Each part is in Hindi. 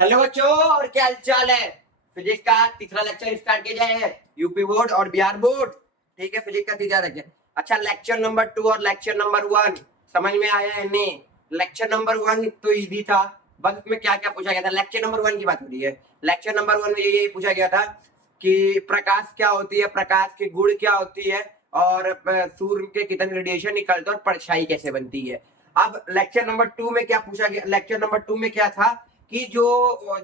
हेलो बच्चों, और क्या हालचाल है। फिजिक्स का तीसरा लेक्चर स्टार्ट किया जाए, यूपी बोर्ड और बिहार बोर्ड। ठीक है, फिजिक्स का तीसरा लेक्चर। अच्छा, लेक्चर नंबर 2 और लेक्चर नंबर 1 समझ में आया है नहीं? लेक्चर नंबर 1 तो इजी था, बस उसमें क्या क्या पूछा गया था। लेक्चर नंबर 1 की बात हो रही है। लेक्चर नंबर 1 में ये पूछा गया था कि प्रकाश क्या होती है, प्रकाश की गुण क्या होती है, और सूर्य के कितने रेडिएशन निकलते हैं और परछाई कैसे बनती है। अब लेक्चर नंबर 2 में क्या पूछा गया, लेक्चर नंबर 2 में क्या था कि जो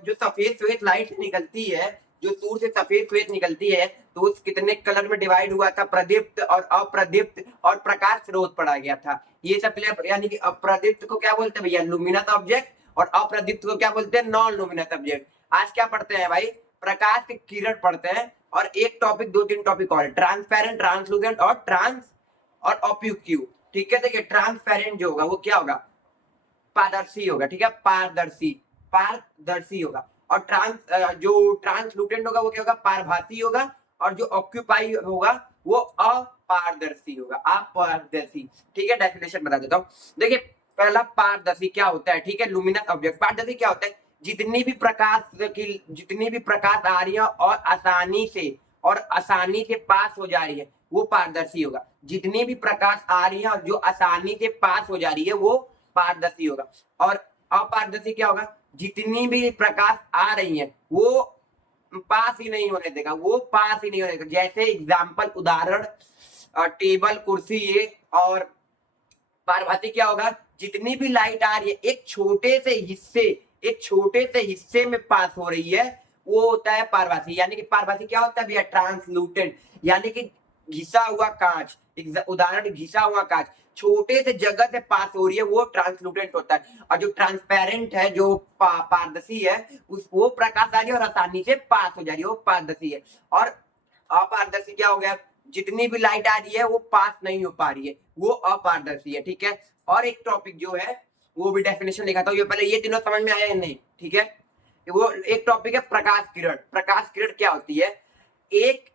जो सफेद श्वेत लाइट निकलती है, जो सूर्य से सफेद श्वेत निकलती है, तो उस कितने कलर में डिवाइड हुआ था, प्रदीप्त और अप्रदीप्त, और प्रकाश स्रोत पढ़ा गया था। ये सब यानी कि अप्रदीप्त को क्या बोलते हैं भैया, लुमिनस ऑब्जेक्ट, और अप्रदीप्त को क्या बोलते हैं, नॉन लुमिनस ऑब्जेक्ट। आज क्या पढ़ते हैं भाई, प्रकाश के किरण पढ़ते हैं, और एक टॉपिक, 2-3 टॉपिक और, ट्रांसपेरेंट, ट्रांसलूसेंट और और ऑब्यूक्यू। ठीक है, देखिए ट्रांसपेरेंट जो होगा वो क्या होगा, पारदर्शी होगा। ठीक है, पारदर्शी, पारदर्शी होगा। और जो ट्रांसलूटेंट होगा वो क्या होगा, पारभासी होगा। और जो ऑक्यूपाई होगा वो अपारदर्शी होगा, अपारदर्शी। ठीक है, डेफिनेशन बता देता हूं। देखिए, पहला पारदर्शी क्या होता है, ठीक है, लुमिनस ऑब्जेक्ट। पारदर्शी क्या होता है, जितनी भी प्रकाश आ रही है और आसानी से पास हो जा रही है, वो पारदर्शी होगा। जितनी भी प्रकाश आ रही है और जो आसानी से पास हो जा रही है वो पारदर्शी होगा। और अपारदर्शी क्या होगा, जितनी भी प्रकाश आ रही है वो पास ही नहीं होने देगा, वो पास ही नहीं होने देगा। जैसे एग्जाम्पल, उदाहरण, टेबल, कुर्सी, ये। और पारभासी क्या होगा, जितनी भी लाइट आ रही है एक छोटे से हिस्से में पास हो रही है, वो होता है पारभासी। यानी कि पारभासी क्या होता है भैया, ट्रांसलूटेंट, यानी कि घिसा हुआ कांच। उदाहरण, घिसा हुआ कांच छोटे से जगह से पास हो रही है, वो ट्रांसलूटेंट होता है। और जो ट्रांसपेरेंट है, जो पारदर्शी है, वो प्रकाश आ रही है और आसानी से पास हो जा रही है, वो पारदर्शी है। और अपारदर्शी क्या हो गया, जितनी भी लाइट आ रही है वो पास नहीं हो पा रही है, वो अपारदर्शी है। ठीक है, और एक टॉपिक जो है वो भी डेफिनेशन लिखा था, ये पहले ये तीनों समझ में आया या नहीं? ठीक है, वो एक टॉपिक है प्रकाश किरण। प्रकाश किरण क्या होती है, एक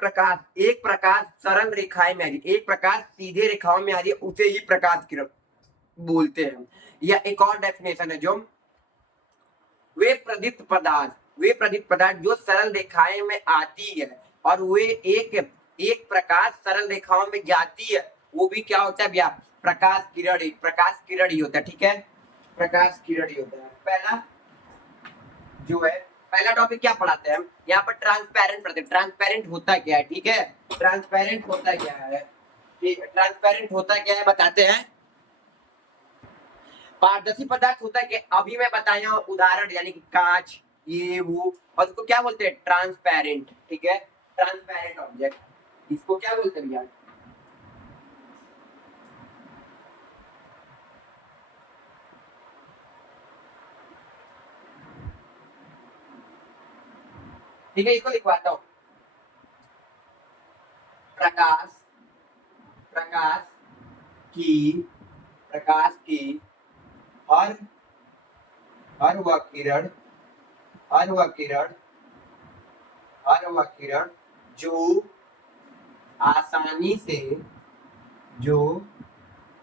प्रकाश सरल रेखाएं में आ रही है, एक प्रकाश सीधे रेखाओं में आ रही है, उसे ही प्रकाश किरण बोलते हैं। या एक और डेफिनेशन है, जो वे प्रदीप्त पदार्थ जो सरल रेखाएं में आती है और वे एक प्रकाश सरल रेखाओं में जाती है, वो भी क्या होता है भैया, प्रकाश किरण ही होता है। ठीक है, प्रकाश किरण ही होता है। पहला टॉपिक क्या पढ़ाते हैं हम यहाँ पर, ट्रांसपेरेंट पढ़ते हैं। ट्रांसपेरेंट होता क्या है, ठीक है, ट्रांसपेरेंट होता क्या है, ट्रांसपेरेंट होता क्या है बताते हैं। पारदर्शी पदार्थ होता है कि अभी मैं बताया उदाहरण, यानी कि कांच, ये वो, और इसको क्या बोलते हैं, ट्रांसपेरेंट। ठीक है, ट्रांसपेरेंट ऑब्जेक्ट, इसको क्या बोलते हैं भैया, ठीक है, इसको लिखवाता हूं। प्रकाश प्रकाश की प्रकाश की हर हर वह किरण हर वह किरण हर वह किरण जो आसानी से जो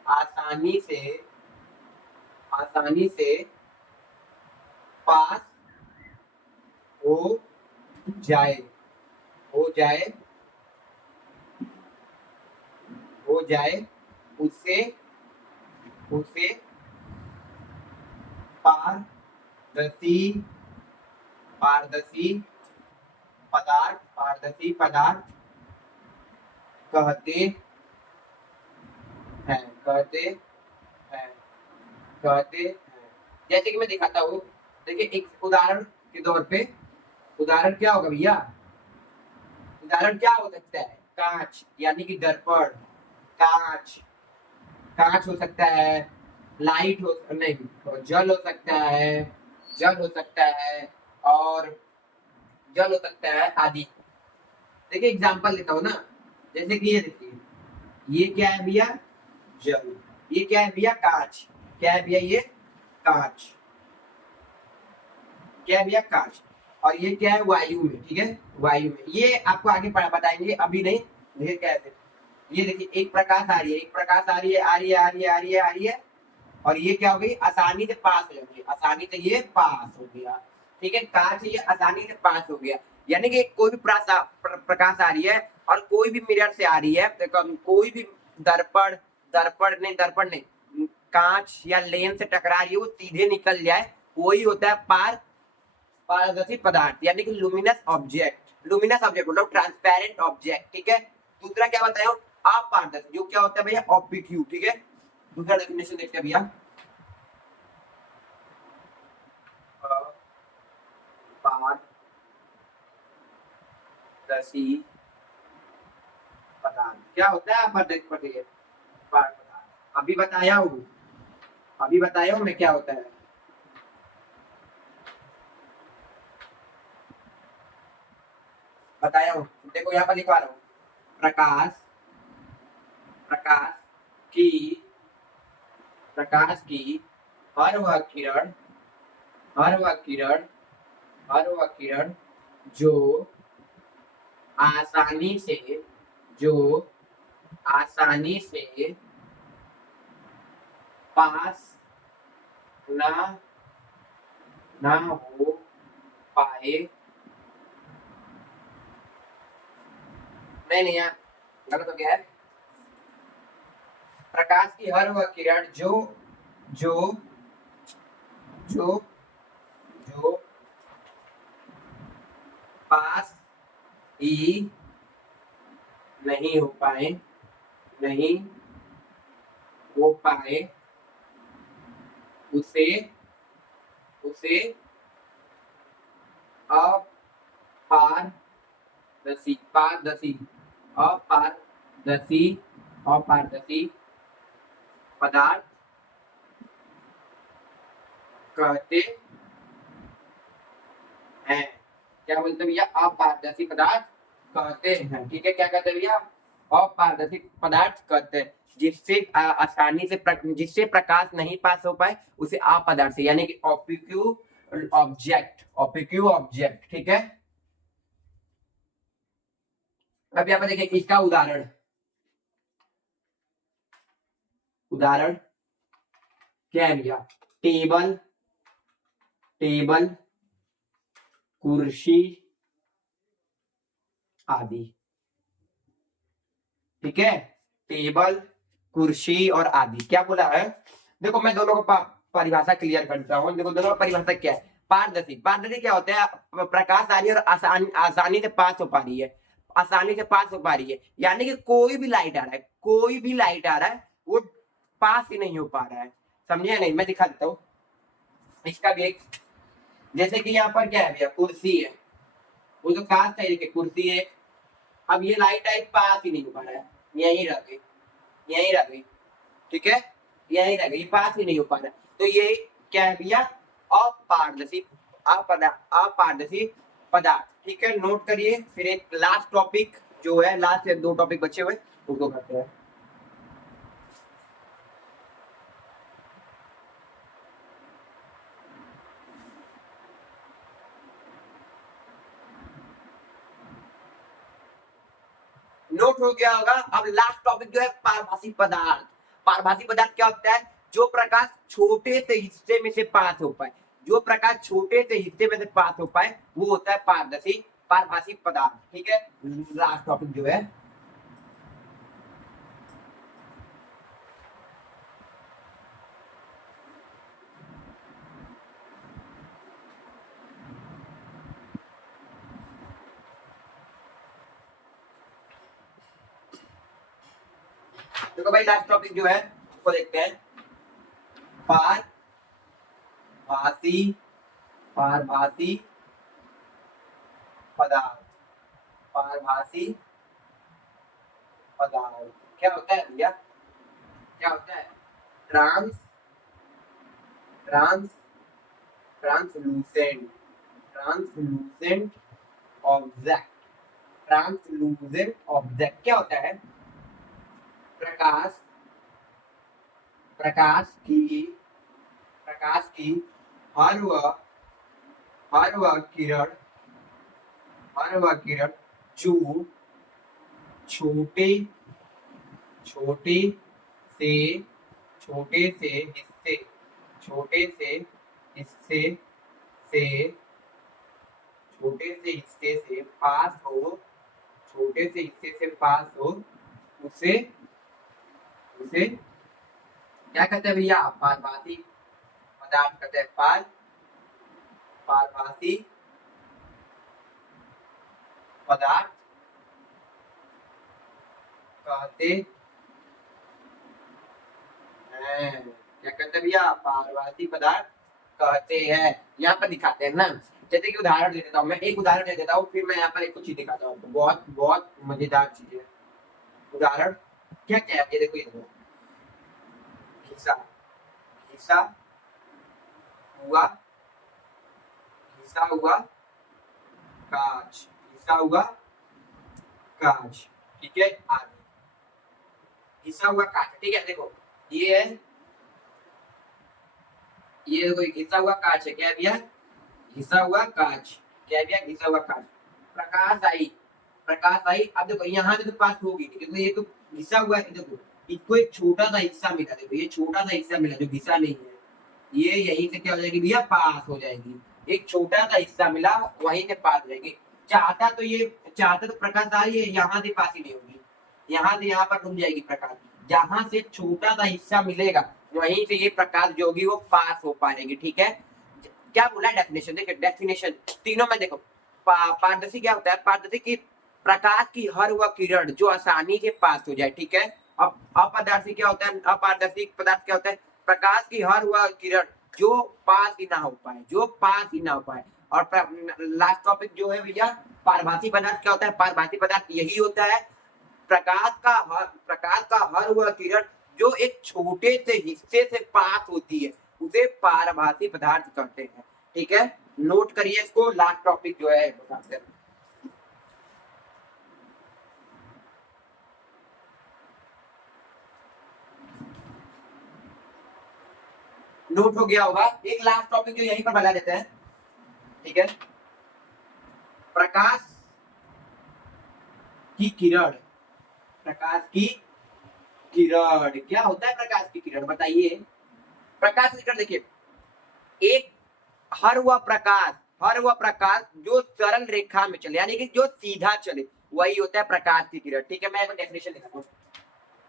आसानी से आसानी से पास हो जाए हो जाए हो जाए उसे उसे पारदर्शी पारदर्शी पदार्थ कहते हैं कहते हैं। जैसे कि मैं दिखाता हूँ, देखिए एक उदाहरण के तौर पे, उदाहरण क्या होगा भैया, उदाहरण क्या हो सकता है, कांच, यानी कि दर्पण, कांच कांच हो सकता है, लाइट हो नहीं, जल हो सकता है, जल हो सकता है, और जल हो सकता है आदि। देखिए एग्जांपल लेता हूँ ना, जैसे कि ये देखिए, ये क्या है भैया, जल। ये क्या है भैया, कांच। क्या है भैया, ये कांच। क्या है भैया, कांच। और ये क्या है, वायु में। ठीक है, वायु में। ये आपको आगे बताएंगे, अभी नहीं। देखिए कैसे, ये देखिए एक प्रकाश आ रही है, एक प्रकाश आ रही है, आ रही है, आ रही है, आ रही है, और ये क्या हो गई, आसानी से पास हो जाती है, आसानी से ये पास हो गया। ठीक है, कांच ये आसानी से पास हो गया, यानी कि कोई भी प्रकाश आ रही है और कोई भी मिरर से आ रही है, कोई भी दर्पण दर्पण नहीं, कांच या लेंस से टकरा रही है, वो सीधे निकल जाए, वही होता है पारदर्शी पदार्थ, यानी कि लुमिनस ऑब्जेक्ट मतलब ट्रांसपेरेंट ऑब्जेक्ट। ठीक है, दूसरा क्या बताया, अपारदर्शी, जो क्या होता है भैया, ऑब्लिक्यू। ठीक है, दूसरा डेफिनेशन देखते हैं भैया, अपारदर्शी पदार्थ क्या होता है, अपारदर्शी पदार्थ, अभी बताया हूँ मैं क्या होता है, बताया हूँ, देखो यहाँ पर लिखवा रहा हूँ, प्रकाश प्रकाश की प्रकाश की हर वह किरण हर वह किरण हर वह किरण जो आसानी से जो आसानी से पास ना ना हो पाए, नहीं यार, गलत हो गया है, प्रकाश की हर वह किरण जो जो जो जो पास ही नहीं हो पाए नहीं हो पाए उसे उसे अपारदर्शी पारदर्शी अपारदर्शी अपारदर्शी पदार्थ कहते हैं। क्या बोलते हैं भैया, अपारदर्शी पदार्थ कहते हैं। ठीक है, क्या कहते हैं भैया, अपारदर्शी पदार्थ कहते हैं, जिससे आसानी से जिससे प्रकाश नहीं पास हो पाए उसे अपारदर्शी, यानी कि ऑब्लिक्यू ऑब्जेक्ट। ठीक है, अब यहाँ पर देखिए इसका उदाहरण क्या है भैया, टेबल टेबल कुर्सी आदि। ठीक है, टेबल कुर्सी और आदि क्या बोला है, देखो मैं दोनों को परिभाषा क्लियर करता हूँ। देखो दोनों का परिभाषा क्या है, पारदर्शी क्या होता है, प्रकाश आ रही है और आसानी से पास हो पा रही है, यानी कि कोई भी लाइट आ रहा है, वो पास ही नहीं हो पा रहा है, समझे नहीं, मैं दिखा देता हूँ इसका भी एक, जैसे कि यहाँ पर क्या है भैया, कुर्सी है, वो जो कांच चाहिए कि कुर्सी है, अब ये लाइट आई पास ही नहीं हो पा रहा है, यहीं रह गई। ठीक है, यहीं रह गई, पास ही नहीं हो पा रहा, तो ये क्या है भैया, अपारदर्शी अपारदर्शी पदार्थ। ठीक है, नोट करिए, फिर एक लास्ट टॉपिक जो है, लास्ट 2 टॉपिक बचे हुए उनको करते हैं। नोट हो गया होगा। अब लास्ट टॉपिक जो है, पारभासी पदार्थ क्या होता है, जो प्रकाश छोटे से हिस्से में से पास हो पाए, वो होता है पारभासी पदार्थ। ठीक है, लास्ट टॉपिक जो है, देखो भाई लास्ट टॉपिक जो है उसको देखते हैं, पारभासी पारभासी पदार्थ पारभासी पदार्थ क्या होता है भैया, क्या होता है, ट्रांस ट्रांस ट्रांसलूसेंट ऑब्जेक्ट क्या होता है, प्रकाश प्रकाश की प्रकाश की हर वह किरण जो छोटे छोटे से हिस्से से छोटे से हिस्से से पास हो, छोटे से हिस्से से पास हो, उसे उसे क्या कहते हैं भैया? पारभासी पदार्थ कहते हैं। पारभासी पदार्थ कहते हैं। क्या कहते हैं भैया? पारभासी पदार्थ कहते हैं। यहाँ पर दिखाते हैं ना, जैसे कि उदाहरण दे देता हूँ मैं, एक उदाहरण दे देता हूँ, फिर मैं यहाँ पर एक कुछ चीज दिखाता हूँ। बहुत बहुत मजेदार चीज है। उदाहरण क्या क्या है, ये देखो, ये देखो, घिसा, घिसा हुआ, घिसा हुआ कांच, घिसा हुआ कांच, ठीक है, आगे घिसा हुआ कांच, ठीक है। देखो ये है, ये देखो, घिसा हुआ कांच है। क्या है भैया? घिसा हुआ कांच। क्या है भैया? घिसा हुआ कांच। प्रकाश आई, प्रकाश आई। अब देखो यहाँ से तो पास होगी, क्योंकि ये तो घिसा हुआ है। देखो इसको एक छोटा सा हिस्सा मिला, देखो ये छोटा सा हिस्सा मिला जो घिसा नहीं है, ये यहीं से क्या हो जाएगी भैया? पास हो जाएगी। एक छोटा सा हिस्सा मिला, वहीं से पास हो जाएगी। चाहता तो ये, चाहता तो प्रकाश आ रही है, यहाँ से पास ही नहीं होगी, यहाँ से यहाँ पर रुक जाएगी प्रकाश। जहां से छोटा सा हिस्सा मिलेगा, वहीं से ये प्रकाश जो होगी वो पास हो पाएगी, ठीक है। क्या बोला डेफिनेशन? देखिए डेफिनेशन तीनों में देखो, पारदर्शी क्या होता है? पारदर्शी की प्रकाश की हर वह किरण जो आसानी से पास हो जाए, ठीक है। अब अपारदर्शी क्या होता है? अपारदर्शी पदार्थ क्या होता है? प्रकाश की हर वह किरण जो पास ही ना हो पाए, जो पास ही ना हो पाए। और लास्ट टॉपिक जो है भैया, पारभासी पदार्थ क्या होता है? पारभासी पदार्थ यही होता है, प्रकाश का हर वह किरण जो एक छोटे से हिस्से से पास होती है, उसे पारभासी पदार्थ कहते हैं, ठीक है। नोट करिए इसको, लास्ट टॉपिक जो है बताते हैं। नोट हो गया होगा। एक लास्ट टॉपिक जो यहीं पर बना देते हैं, ठीक है। प्रकाश की किरण, प्रकाश की किरण क्या होता है? प्रकाश की किरण बताइए। प्रकाश की किरण देखिए, एक हर वह प्रकाश, हर वह प्रकाश जो सरल रेखा में चले, यानी कि जो सीधा चले, वही होता है प्रकाश की किरण, ठीक है। मैं डेफिनेशन लिखता हूं,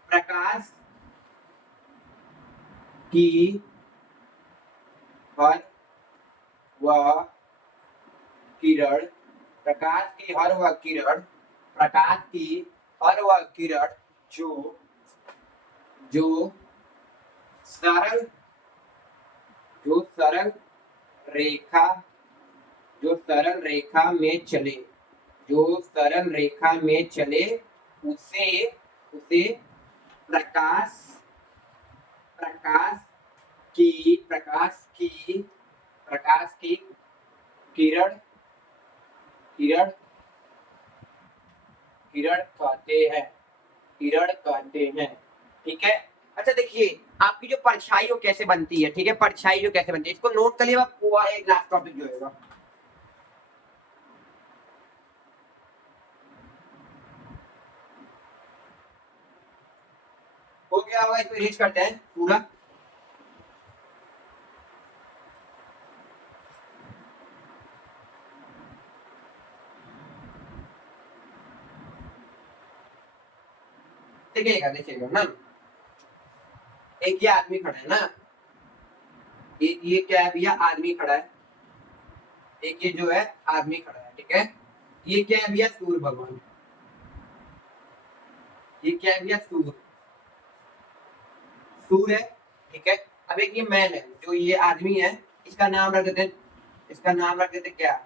प्रकाश की हर वह किरण, प्रकाश की हर वह किरण, प्रकाश की हर वह किरण जो जो सरल, जो सरल रेखा, जो सरल रेखा में चले, जो सरल रेखा में चले, उसे उसे प्रकाश, प्रकाश की, प्रकाश की, प्रकाश की किरण, किरण, किरण कहते हैं, किरण कहते हैं, ठीक है। अच्छा देखिए, आपकी जो परछाई वो कैसे बनती है, ठीक है। परछाई जो कैसे बनती है, इसको नोट कर लिया। पूरा एक लास्ट टॉपिक जो होगा, हो गया होगा, इसको रीच करते हैं पूरा। देखिएगा, देखिएगा ना, एक ये आदमी खड़ा है ना, एक ये क्या है भैया? आदमी खड़ा है। एक ये जो है आदमी खड़ा है, ठीक है। ये क्या है भैया? सूर्य भगवान। ये क्या है भैया? सूर्य, सूर्य है, ठीक है। अब एक ये मैन है, जो ये आदमी है, इसका नाम रख देते हैं, इसका नाम रख देते क्या?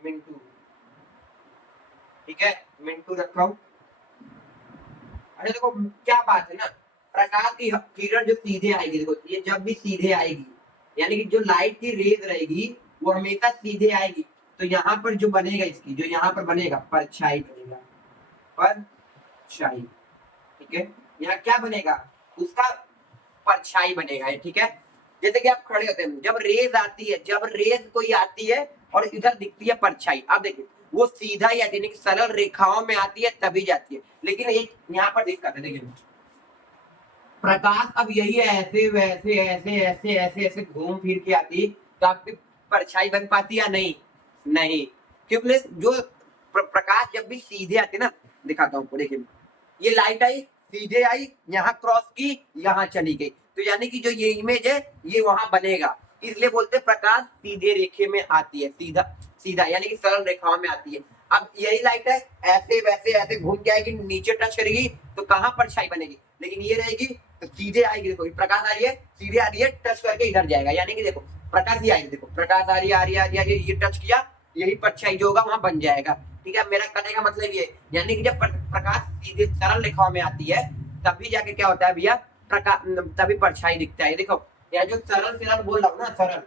मिंटू, ठीक है। मिंटू रखा हूं। अरे देखो क्या बात है ना, प्रकाश की किरण जो सीधे आएगी, देखो ये जब भी सीधे आएगी, यानी कि जो लाइट की रेज रहेगी वो हमेशा सीधे आएगी, तो यहाँ पर जो बनेगा, इसकी जो यहाँ पर बनेगा, परछाई बनेगा, परछाई, ठीक है। यहाँ क्या बनेगा? उसका परछाई बनेगा, ठीक है। जैसे कि आप खड़े होते हैं, जब रेज आती है, जब रेज कोई आती है और इधर दिखती है परछाई, अब देखिए वो सीधा ही आती है, सरल रेखाओं में आती है तभी जाती है। लेकिन एक यहाँ पर दिक्कत है, देखिए प्रकाश अब यही है, ऐसे वैसे ऐसे ऐसे ऐसे ऐसे घूम फिर के आती, तो आपकी परछाई बन पाती या नहीं? नहीं। क्योंकि जो प्रकाश जब भी सीधे आते ना, दिखाता हूँ, देखिए ये लाइट आई, सीधे आई, यहाँ क्रॉस की, यहाँ चली गई, तो यानी कि जो ये इमेज है ये वहां बनेगा, इसलिए बोलते प्रकाश सीधे रेखे में आती है, सीधा सीधा यानी कि सरल रेखाओं में आती है। अब यही लाइट है, ऐसे वैसे ऐसे घूम के आएगी, नीचे टच करेगी तो कहाँ परछाई बनेगी, लेकिन ये रहेगी तो सीधे आएगी। देखो प्रकाश आ रही है, सीधे आ रही है, टच करके इधर जाएगा, यानी कि देखो प्रकाश ही आएगी, देखो प्रकाश आ रही है, आ रही है, आ रही है, ये टच किया, यही परछाई जो होगा वहां बन जाएगा। ठीक है, मेरा कहने का मतलब ये, यानी कि जब प्रकाश सीधे सरल रेखाओं में आती है तभी जाके क्या होता है भैया, प्रकाश तभी परछाई दिखता है। देखो यह जो सरल सरल बोल रहा हूँ ना, सरल,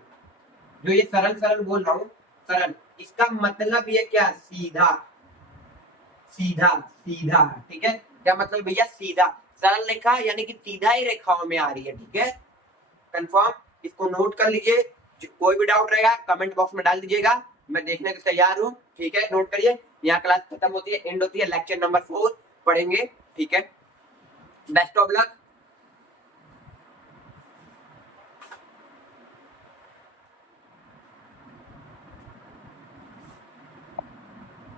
जो ये सरल सरल बोल रहा हूँ, सरल, इसका मतलब ये क्या, सीधा सीधा सीधा। ठीक है, क्या मतलब भैया, सीधा, सरल रेखा यानी कि सीधा ही रेखाओं में आ रही है। ठीक है, कंफर्म, इसको नोट कर लीजिए, कोई भी डाउट रहेगा कमेंट बॉक्स में डाल दीजिएगा, मैं देखने को तैयार हूँ। ठीक है, नोट करिए, यहाँ क्लास खत्म होती है, एंड होती है, लेक्चर नंबर 4 पढ़ेंगे। ठीक है, बेस्ट ऑफ लक।